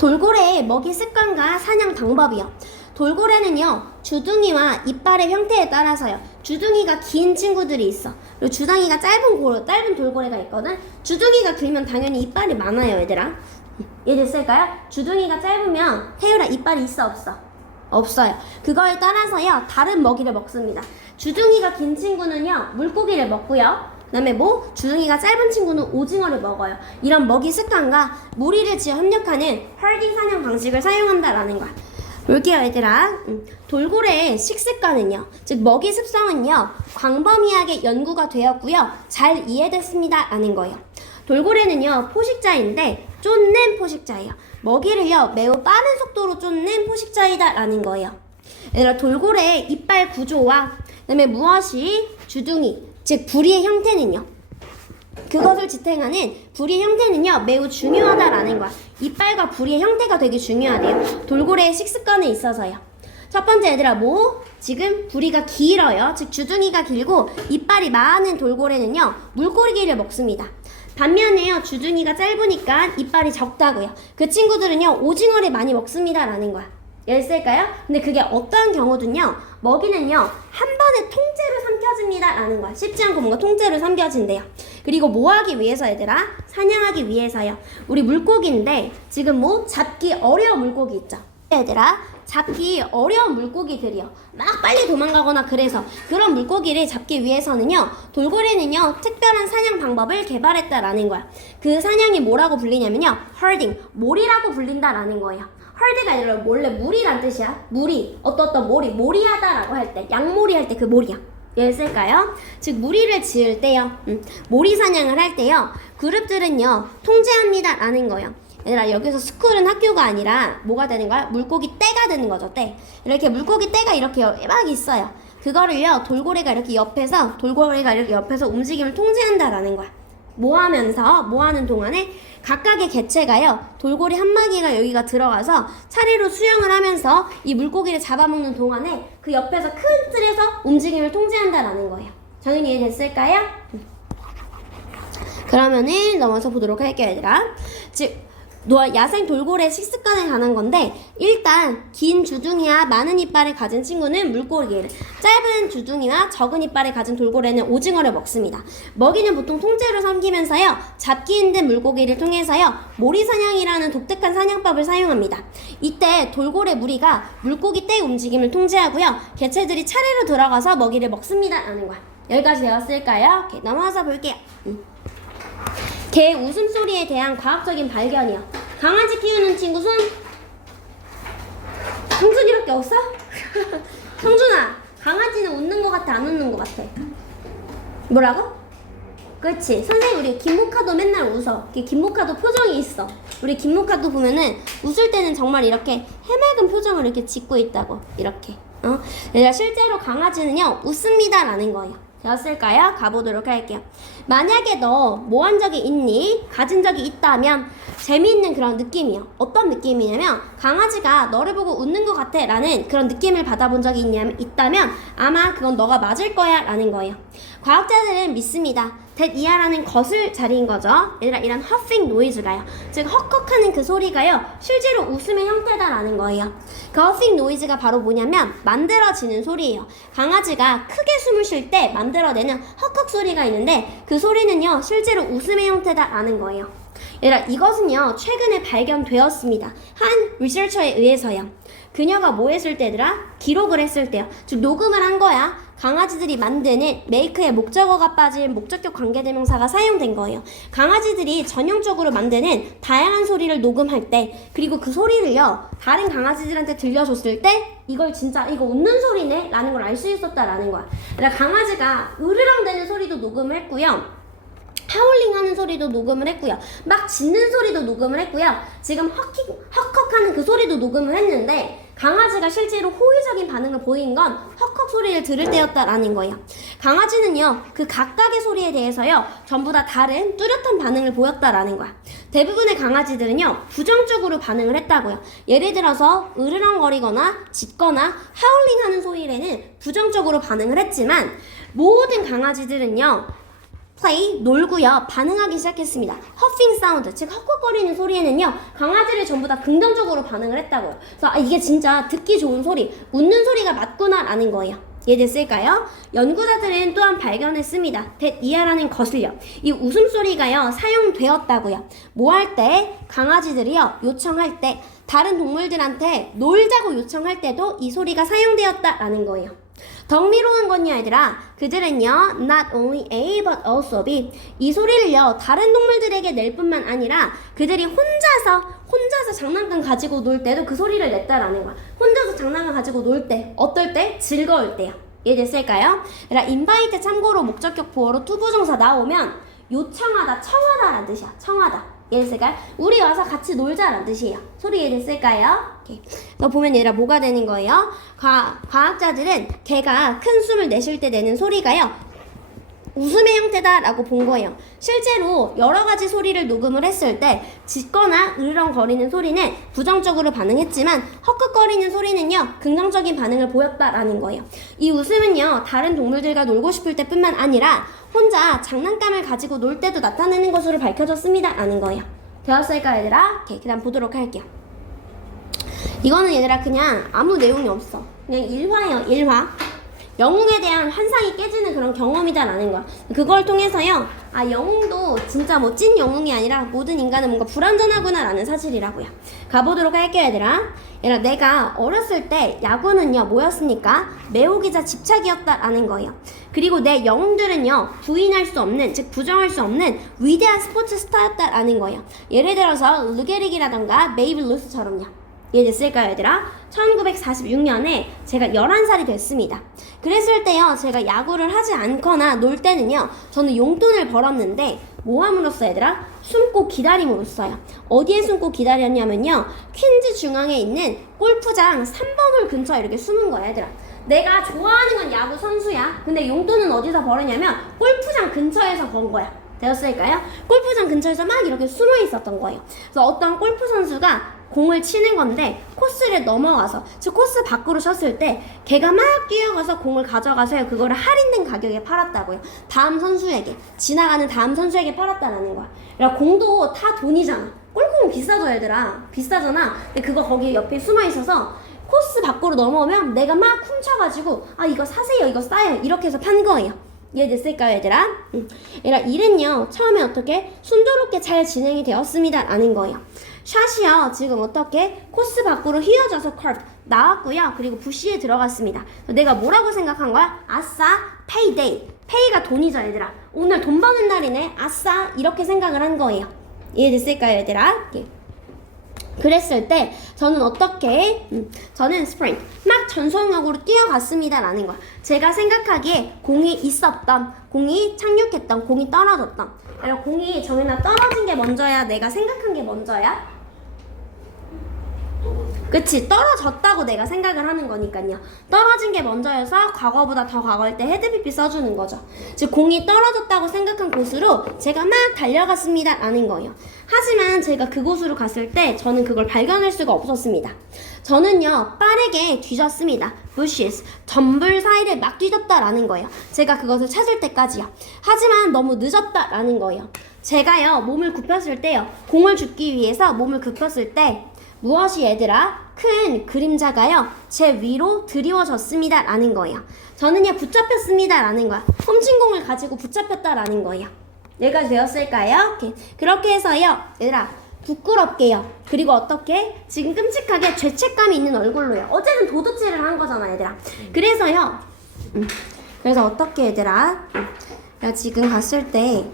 돌고래의 먹이 습관과 사냥 방법이요. 돌고래는요, 주둥이와 이빨의 형태에 따라서요. 주둥이가 긴 친구들이 있어. 그리고 주둥이가 짧은 고, 짧은 돌고래가 있거든. 주둥이가 길면 당연히 이빨이 많아요, 얘들아. 이해됐을까요? 주둥이가 짧으면 태율아 이빨이 있어 없어? 없어요. 그거에 따라서요 다른 먹이를 먹습니다. 주둥이가 긴 친구는요 물고기를 먹고요. 그다음에 뭐 주둥이가 짧은 친구는 오징어를 먹어요. 이런 먹이 습관과 무리를 지어 협력하는 헐딩 사냥 방식을 사용한다라는 거야. 볼게요 얘들아 음, 돌고래의 식습관은요 즉 먹이 습성은요 광범위하게 연구가 되었고요 잘 이해됐습니다 라는 거예요 돌고래는요 포식자인데 쫓는 포식자예요 먹이를요 매우 빠른 속도로 쫓는 포식자이다 라는 거예요 얘들아 돌고래의 이빨 구조와 그다음에 무엇이 주둥이 즉 부리의 형태는요 그것을 지탱하는 부리의 형태는요 매우 중요하다라는 거야. 이빨과 부리의 형태가 되게 중요하대요. 돌고래의 식습관에 있어서요. 첫 번째 얘들아 뭐 지금 부리가 길어요. 즉 주둥이가 길고 이빨이 많은 돌고래는요 물고기를 먹습니다. 반면에요 주둥이가 짧으니까 이빨이 적다고요. 그 친구들은요 오징어를 많이 먹습니다라는 거야. 열쇠일까요? 근데 그게 어떠한 경우든요 먹이는요 한 번에 통째로 삼켜집니다 라는 거야. 쉽지 않고 뭔가 통째로 삼켜진대요. 그리고 뭐 하기 위해서 얘들아? 사냥하기 위해서요. 우리 물고기인데 지금 뭐 잡기 어려운 물고기 있죠. 얘들아 잡기 어려운 물고기들이요. 막 빨리 도망가거나 그래서 그런 물고기를 잡기 위해서는요. 돌고래는요 특별한 사냥 방법을 개발했다라는 거야. 그 사냥이 뭐라고 불리냐면요. 헐딩 몰이라고 불린다라는 거예요. 헐드가 아니라 원래 물이란 뜻이야. 물이 어떤 어떤 몰이 몰이하다라고 할 때 양몰이 할 때 그 몰이야. 예쓸까요? 즉 무리를 지을 때요. 음, 모리 사냥을 할 때요. 그룹들은요 통제합니다라는 거예요. 얘들아 여기서 스쿨은 학교가 아니라 뭐가 되는 거야? 물고기 떼가 되는 거죠 떼. 이렇게 물고기 떼가 이렇게 막 있어요. 그거를요 돌고래가 이렇게 옆에서 돌고래가 이렇게 옆에서 움직임을 통제한다라는 거야. 뭐 하면서 뭐 하는 동안에 각각의 개체가요 돌고래 한 마리가 여기가 들어가서 차례로 수영을 하면서 이 물고기를 잡아먹는 동안에 그 옆에서 큰 틀에서 움직임을 통제한다라는 거예요. 정연이 이해됐을까요? 음. 그러면은 넘어서 보도록 할게요, 얘들아. 즉, 노- 야생 돌고래 식습관에 관한 건데 일단 긴 주둥이와 많은 이빨을 가진 친구는 물고기를 짧은 주둥이와 적은 이빨을 가진 돌고래는 오징어를 먹습니다. 먹이는 보통 통째로 삼키면서요 잡기 힘든 물고기를 통해서요 모리 사냥이라는 독특한 사냥법을 사용합니다. 이때 돌고래 무리가 물고기 떼 움직임을 통제하고요 개체들이 차례로 들어가서 먹이를 먹습니다 라는 거야. 여기까지 되었을까요? 오케이, 넘어가서 볼게요. 음. 개 웃음소리에 대한 과학적인 발견이요. 강아지 키우는 친구 손? 성준이밖에 없어? 성준아, 강아지는 웃는 것 같아, 안 웃는 것 같아? 뭐라고? 그렇지. 선생님, 우리 김모카도 맨날 웃어. 김모카도 표정이 있어. 우리 김모카도 보면은 웃을 때는 정말 이렇게 해맑은 표정을 이렇게 짓고 있다고. 이렇게. 어? 얘들아, 실제로 강아지는요, 웃습니다라는 거예요. 되었을까요? 가보도록 할게요. 만약에 너 뭐 한 적이 있니? 가진 적이 있다면 재미있는 그런 느낌이요. 어떤 느낌이냐면 강아지가 너를 보고 웃는 것 같아 라는 그런 느낌을 받아본 적이 있냐면, 있다면 아마 그건 너가 맞을 거야 라는 거예요. 과학자들은 믿습니다. that 이하라는 것을 자리인 거죠. 얘들아 이런 huffing noise가요. 즉 헉헉하는 그 소리가요. 실제로 웃음의 형태다라는 거예요. 그 huffing noise가 바로 뭐냐면 만들어지는 소리예요. 강아지가 크게 숨을 쉴 때 만들어내는 헉헉 소리가 있는데 그 소리는요. 실제로 웃음의 형태다 라는 거예요. 얘들아 이것은요. 최근에 발견되었습니다. 한 리서처에 의해서요. 그녀가 뭐 했을 때더라? 기록을 했을 때요. 즉 녹음을 한 거야. 강아지들이 만드는 메이크에 목적어가 빠진 목적격 관계대명사가 사용된 거예요. 강아지들이 전형적으로 만드는 다양한 소리를 녹음할 때 그리고 그 소리를요 다른 강아지들한테 들려줬을 때 이걸 진짜 이거 웃는 소리네 라는 걸 알 수 있었다라는 거야. 그러니까 강아지가 으르렁대는 소리도 녹음을 했고요. 하울링 하는 소리도 녹음을 했고요. 막 짖는 소리도 녹음을 했고요. 지금 헉히, 헉헉 하는 그 소리도 녹음을 했는데 강아지가 실제로 호의적인 반응을 보인 건 헉헉 소리를 들을 때였다라는 거예요. 강아지는요, 그 각각의 소리에 대해서요, 전부 다 다른 뚜렷한 반응을 보였다라는 거야. 대부분의 강아지들은요, 부정적으로 반응을 했다고요. 예를 들어서 으르렁거리거나 짖거나 하울링 하는 소리에는 부정적으로 반응을 했지만 모든 강아지들은요, play 놀고요 반응하기 시작했습니다. huffing 사운드 즉 헉헉거리는 소리에는요 강아지를 전부 다 긍정적으로 반응을 했다고요. 그래서 아, 이게 진짜 듣기 좋은 소리, 웃는 소리가 맞구나라는 거예요. 이해됐을까요? 연구자들은 또한 발견했습니다. that 이하라는 것을요. 이 웃음소리가요 사용되었다고요. 뭐 할 때 강아지들이요 요청할 때 다른 동물들한테 놀자고 요청할 때도 이 소리가 사용되었다라는 거예요. 덕미로운 건요 얘들아 그들은요 not only A but also B. 이 소리를요 다른 동물들에게 낼 뿐만 아니라 그들이 혼자서 혼자서 장난감 가지고 놀 때도 그 소리를 냈다라는 거야. 혼자서 장난감 가지고 놀 때 어떨 때? 즐거울 때요 이해됐을까요? 얘들아 invite 참고로 목적격 보어로 투부정사 나오면 요청하다 청하다라는 뜻이야. 청하다 이해됐을까요? 우리 와서 같이 놀자라는 뜻이에요. 소리 이해됐을까요? 너 보면 얘들아 뭐가 되는 거예요? 과, 과학자들은 개가 큰 숨을 내쉴 때 내는 소리가요. 웃음의 형태다라고 본 거예요. 실제로 여러 가지 소리를 녹음을 했을 때 짖거나 으르렁거리는 소리는 부정적으로 반응했지만 헉헉거리는 소리는요 긍정적인 반응을 보였다라는 거예요. 이 웃음은요 다른 동물들과 놀고 싶을 때뿐만 아니라 혼자 장난감을 가지고 놀 때도 나타내는 것으로 밝혀졌습니다라는 거예요. 되었을까 얘들아? 오케이 그다음 보도록 할게요. 이거는 얘들아 그냥 아무 내용이 없어. 그냥 일화예요 일화. 영웅에 대한 환상이 깨지는 그런 경험이다라는 거야. 그걸 통해서요, 아, 영웅도 진짜 뭐찐 영웅이 아니라 모든 인간은 뭔가 불완전하구나라는 사실이라고요. 가보도록 할게요, 얘들아. 얘들아, 내가 어렸을 때 야구는요, 뭐였습니까? 매혹이자 집착이었다라는 거예요. 그리고 내 영웅들은요, 부인할 수 없는, 즉, 부정할 수 없는 위대한 스포츠 스타였다라는 거예요. 예를 들어서, 르게릭이라던가 메이블 루스처럼요. 이해됐을까요, 얘들아? 1946년에 제가 11살이 됐습니다. 그랬을 때요, 제가 야구를 하지 않거나 놀 때는요, 저는 용돈을 벌었는데, 뭐 함으로써 얘들아? 숨고 기다림으로써요. 어디에 숨고 기다렸냐면요, 퀸즈 중앙에 있는 골프장 3번 홀 근처에 이렇게 숨은 거야, 얘들아. 내가 좋아하는 건 야구 선수야. 근데 용돈은 어디서 벌었냐면, 골프장 근처에서 번 거야. 되었을까요? 골프장 근처에서 막 이렇게 숨어 있었던 거예요. 그래서 어떤 골프 선수가 공을 치는 건데 코스를 넘어가서 즉 코스 밖으로 쳤을 때 걔가 막 뛰어가서 공을 가져가서 그거를 할인된 가격에 팔았다고요. 다음 선수에게 지나가는 다음 선수에게 팔았다라는 거야. 그러니까 공도 다 돈이잖아. 골프는 비싸죠 얘들아. 비싸잖아. 근데 그거 거기 옆에 숨어 있어서 코스 밖으로 넘어오면 내가 막 훔쳐가지고 아 이거 사세요 이거 싸요 이렇게 해서 판 거예요. 이해됐을까요, 얘들아? 응. 얘들아, 일은요, 처음에 어떻게 순조롭게 잘 진행이 되었습니다. 라는 거예요. 샷이요, 지금 어떻게 코스 밖으로 휘어져서 커브 나왔고요. 그리고 부시에 들어갔습니다. 내가 뭐라고 생각한 거야? 아싸, 페이데이. 페이가 돈이죠, 얘들아. 오늘 돈 버는 날이네. 아싸, 이렇게 생각을 한 거예요. 이해됐을까요, 얘들아? 예. 그랬을 때 저는 어떻게 음, 저는 스프린트 막 전속력으로 뛰어갔습니다라는 거야. 제가 생각하기에 공이 있었던 공이 착륙했던 공이 떨어졌던 공이 저기나 떨어진 게 먼저야 내가 생각한 게 먼저야 그치 떨어졌다고 내가 생각을 하는 거니까요. 떨어진 게 먼저여서 과거보다 더 과거일 때 헤드피피 써주는 거죠. 즉 공이 떨어졌다고 생각한 곳으로 제가 막 달려갔습니다. 라는 거예요. 하지만 제가 그곳으로 갔을 때 저는 그걸 발견할 수가 없었습니다. 저는요 빠르게 뒤졌습니다. bushes 덤불 사이를 막 뒤졌다라는 거예요. 제가 그것을 찾을 때까지요. 하지만 너무 늦었다라는 거예요. 제가요 몸을 굽혔을 때요. 공을 줍기 위해서 몸을 굽혔을 때 무엇이 얘들아? 큰 그림자가요, 제 위로 드리워졌습니다. 라는 거예요. 저는요, 붙잡혔습니다. 라는 거야. 훔친 공을 가지고 붙잡혔다 라는 거예요. 얘가 되었을까요? 오케이. 그렇게 해서요, 얘들아, 부끄럽게요. 그리고 어떻게? 지금 끔찍하게 죄책감이 있는 얼굴로요. 어쨌든 도둑질을 한 거잖아, 얘들아. 그래서요, 음, 그래서 어떻게, 얘들아? 음, 야, 지금 갔을 때,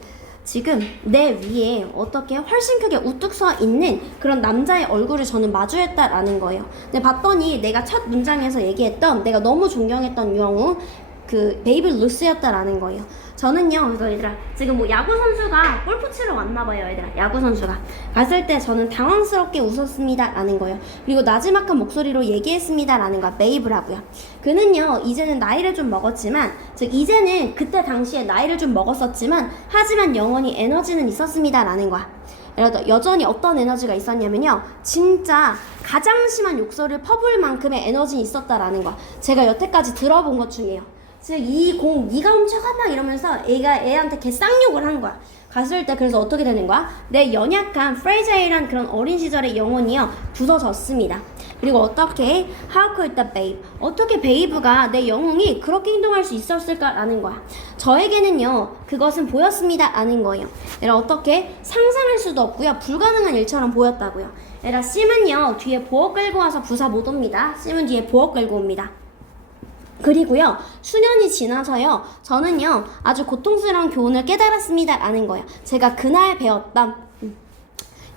지금 내 위에 어떻게 훨씬 크게 우뚝 서 있는 그런 남자의 얼굴을 저는 마주했다라는 거예요. 근데 봤더니 내가 첫 문장에서 얘기했던 내가 너무 존경했던 영웅 그 베이비 루스였다라는 거예요. 저는요, 그래서 얘들아, 지금 뭐 야구 선수가 골프 치러 왔나 봐요, 얘들아. 야구 선수가 갔을 때 저는 당황스럽게 웃었습니다 라는 거예요. 그리고 나지막한 목소리로 얘기했습니다 라는 거, 베이브라고요. 그는요, 이제는 나이를 좀 먹었지만, 즉 이제는 그때 당시에 나이를 좀 먹었었지만, 하지만 영원히 에너지는 있었습니다 라는 거야. 그래도 여전히 어떤 에너지가 있었냐면요. 진짜 가장 심한 욕설을 퍼부을 만큼의 에너지 있었다라는 거. 제가 여태까지 들어본 것 중에요. 즉이공 네가 훔쳐가 막 이러면서 애가 애한테 개 쌍욕을 한 거야. 갔을 때 그래서 어떻게 되는 거야? 내 연약한 프레자일한 그런 어린 시절의 영혼이요 부서졌습니다. 그리고 어떻게 How could the babe? 어떻게 베이브가 내 영웅이 그렇게 행동할 수 있었을까라는 거야. 저에게는요 그것은 보였습니다라는 거예요. 얘라 어떻게 상상할 수도 없고요 불가능한 일처럼 보였다고요. 얘라 심은요 뒤에 보호 끌고 와서 부사 못 옵니다. 심은 뒤에 보호 끌고 옵니다. 그리고요, 수년이 지나서요, 저는요, 아주 고통스러운 교훈을 깨달았습니다. 라는 거예요. 제가 그날 배웠던, 음,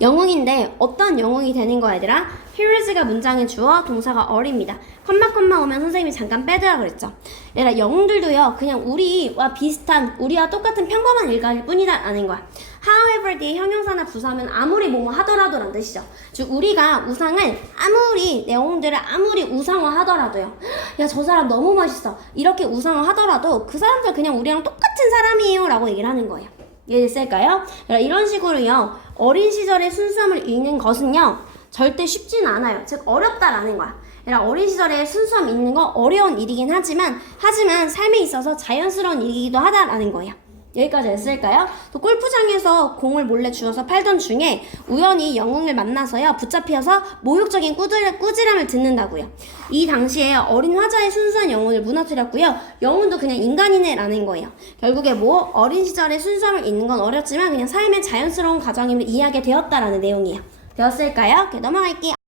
영웅인데, 어떤 영웅이 되는 거야, 얘들아? heroes가 문장의 주어, 동사가 어립니다. 컴마 컴마 오면 선생님이 잠깐 빼드라 그랬죠. 얘들아, 영웅들도요, 그냥 우리와 비슷한, 우리와 똑같은 평범한 일가일 뿐이다. 라는 거야. however 뒤에 형용사나 부사하면 아무리 뭐뭐 하더라도 란 뜻이죠. 즉 우리가 우상을 아무리 내 영웅들을 아무리 우상화하더라도요. 야 저 사람 너무 멋있어. 이렇게 우상화하더라도 그 사람들 그냥 우리랑 똑같은 사람이에요라고 얘기를 하는 거예요. 이해됐을까요? 이런 식으로요. 어린 시절의 순수함을 잃는 것은요. 절대 쉽진 않아요. 즉 어렵다라는 거야. 얘들아, 어린 시절에 순수함 잃는 거 어려운 일이긴 하지만 하지만 삶에 있어서 자연스러운 일이기도 하다라는 거예요. 여기까지 했을까요? 또 골프장에서 공을 몰래 주워서 팔던 중에 우연히 영웅을 만나서요 붙잡혀서 모욕적인 꾸질, 꾸지람을 듣는다고요. 이 당시에 어린 화자의 순수한 영혼을 무너뜨렸고요. 영혼도 그냥 인간이네라는 거예요. 결국에 뭐 어린 시절의 순수함을 잃는 건 어렵지만 그냥 삶의 자연스러운 과정임을 이해하게 되었다라는 내용이에요. 되었을까요? 넘어갈게요.